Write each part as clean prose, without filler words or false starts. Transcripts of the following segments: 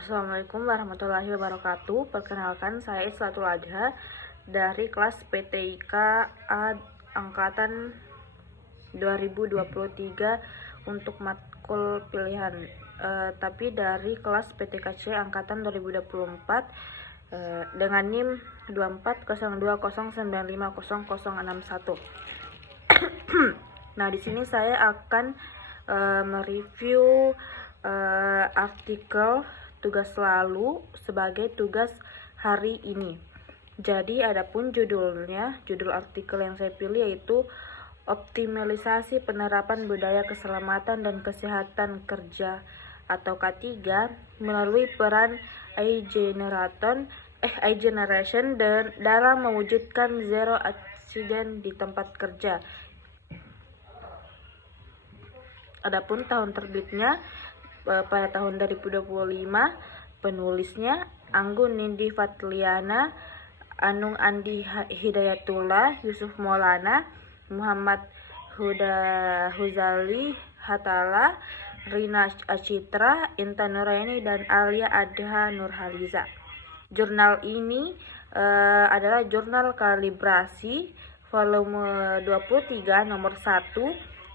Assalamualaikum warahmatullahi wabarakatuh. Perkenalkan, saya Islatul Adha dari kelas PTIK A angkatan 2023 untuk matkul pilihan. Tapi dari kelas PTIK C angkatan 2024 dengan NIM 240209500061. Nah, di sini saya akan mereview artikel tugas lalu sebagai tugas hari ini. Jadi adapun judul artikel yang saya pilih yaitu optimalisasi penerapan budaya keselamatan dan kesehatan kerja atau K3 melalui peran iGeneration dan dalam mewujudkan zero accident di tempat kerja. Adapun tahun terbitnya pada tahun 2025, penulisnya Anggun Nindi Fatliana, Anung Andi Hidayatullah, Yusuf Maulana, Muhammad Huzali Hatala, Rina Acitra, Intan Nuraini, dan Alia Adha Nurhaliza. Jurnal ini adalah jurnal kalibrasi volume 23 nomor 1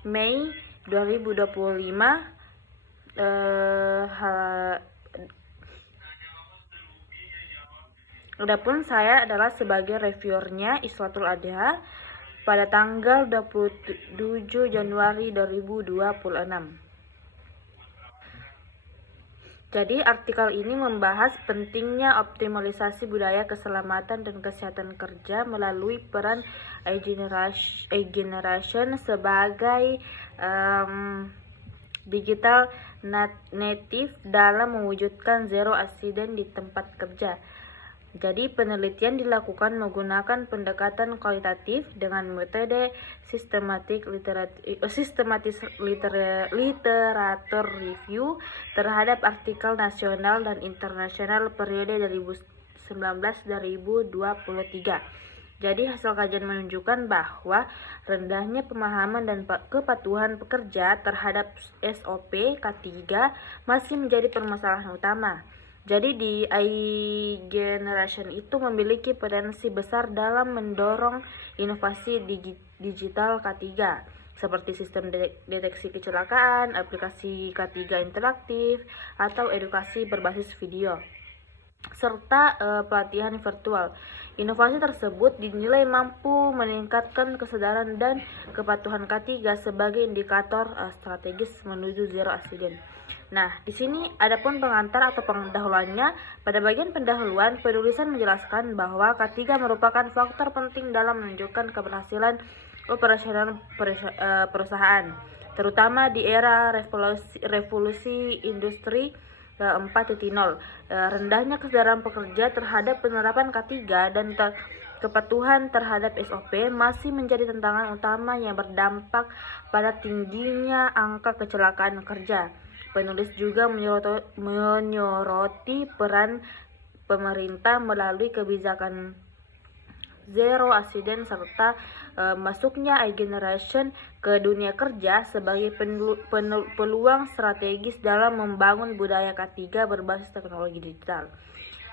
Mei 2025. Adapun saya adalah sebagai reviewernya Islatul Adha pada tanggal 27 Januari 2026. Jadi artikel ini membahas pentingnya optimalisasi budaya keselamatan dan kesehatan kerja melalui peran iGeneration sebagai digital native dalam mewujudkan zero accident di tempat kerja. Jadi penelitian dilakukan menggunakan pendekatan kualitatif dengan metode literatur review terhadap artikel nasional dan internasional periode 2019-2023. Jadi hasil kajian menunjukkan bahwa rendahnya pemahaman dan kepatuhan pekerja terhadap SOP K3 masih menjadi permasalahan utama. Jadi di iGeneration itu memiliki potensi besar dalam mendorong inovasi digital K3 seperti sistem deteksi kecelakaan, aplikasi K3 interaktif, atau edukasi berbasis video, serta pelatihan virtual. Inovasi tersebut dinilai mampu meningkatkan kesadaran dan kepatuhan K3 sebagai indikator strategis menuju zero accident. Nah, di sini adapun pengantar atau pendahuluannya. Pada bagian pendahuluan, penulisan menjelaskan bahwa K3 merupakan faktor penting dalam menunjukkan keberhasilan operasional perusahaan, terutama di era revolusi industri 4.0. Rendahnya kesadaran pekerja terhadap penerapan K3 dan kepatuhan terhadap SOP masih menjadi tantangan utama yang berdampak pada tingginya angka kecelakaan kerja. Penulis juga menyoroti peran pemerintah melalui kebijakan zero accident serta masuknya iGeneration ke dunia kerja sebagai peluang strategis dalam membangun budaya K3 berbasis teknologi digital.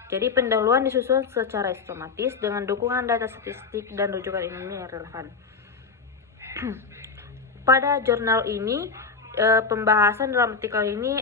Jadi pendahuluan disusun secara sistematis dengan dukungan data statistik dan rujukan ilmiah yang relevan. Pada jurnal ini, pembahasan dalam artikel ini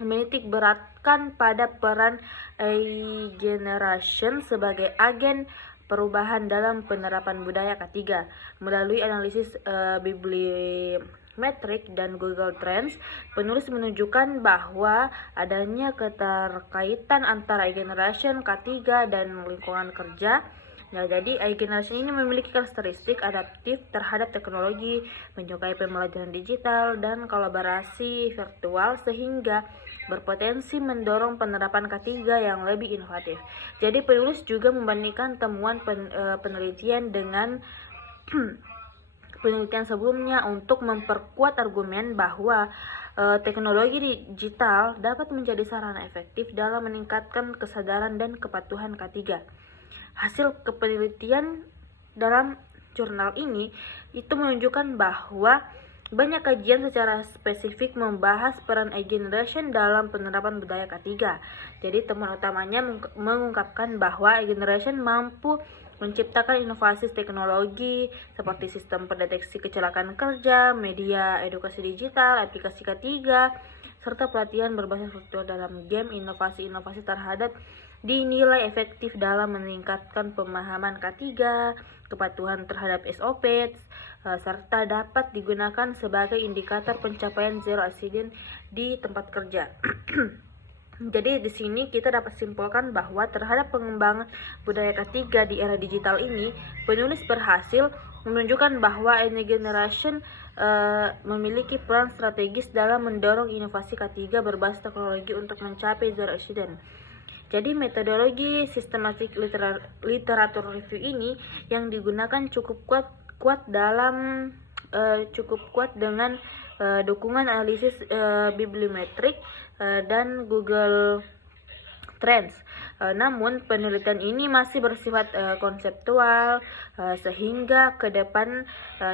menitik beratkan pada peran iGeneration sebagai agen perubahan dalam penerapan budaya K3 melalui analisis bibliometrik dan Google Trends. Penulis menunjukkan bahwa adanya keterkaitan antara iGeneration, K3, dan lingkungan kerja. Nah, jadi iGeneration ini memiliki karakteristik adaptif terhadap teknologi, menyukai pembelajaran digital, dan kolaborasi virtual sehingga berpotensi mendorong penerapan K3 yang lebih inovatif. Jadi penulis juga membandingkan temuan penelitian dengan penelitian sebelumnya untuk memperkuat argumen bahwa teknologi digital dapat menjadi sarana efektif dalam meningkatkan kesadaran dan kepatuhan K3. Hasil penelitian dalam jurnal ini itu menunjukkan bahwa Banyak kajian secara spesifik membahas peran e-generation dalam penerapan budaya K3. Jadi temuan utamanya mengungkapkan bahwa e-generation mampu menciptakan inovasi teknologi seperti sistem pendeteksi kecelakaan kerja, media edukasi digital, aplikasi K3, serta pelatihan berbasis virtual dalam game. Inovasi-inovasi terhadap dinilai efektif dalam meningkatkan pemahaman K3, kepatuhan terhadap SOP, serta dapat digunakan sebagai indikator pencapaian zero accident di tempat kerja. Jadi di sini kita dapat simpulkan bahwa terhadap pengembangan budaya K3 di era digital ini, penulis berhasil menunjukkan bahwa e-generation memiliki peran strategis dalam mendorong inovasi K3 berbasis teknologi untuk mencapai zero accident. Jadi metodologi sistematik literatur review ini yang digunakan cukup kuat dengan dukungan analisis bibliometrik dan Google Trends. Namun penelitian ini masih bersifat konseptual, sehingga ke depan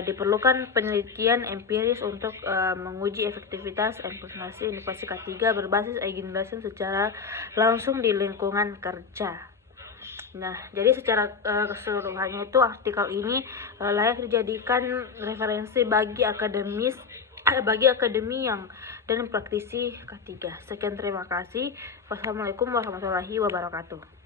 diperlukan penelitian empiris untuk menguji efektivitas implementasi inovasi K3 berbasis e-generation secara langsung di lingkungan kerja. Nah, jadi secara keseluruhannya itu artikel ini layak dijadikan referensi bagi akademi yang dan praktisi K3. Sekian, terima kasih. Wassalamualaikum warahmatullahi wabarakatuh.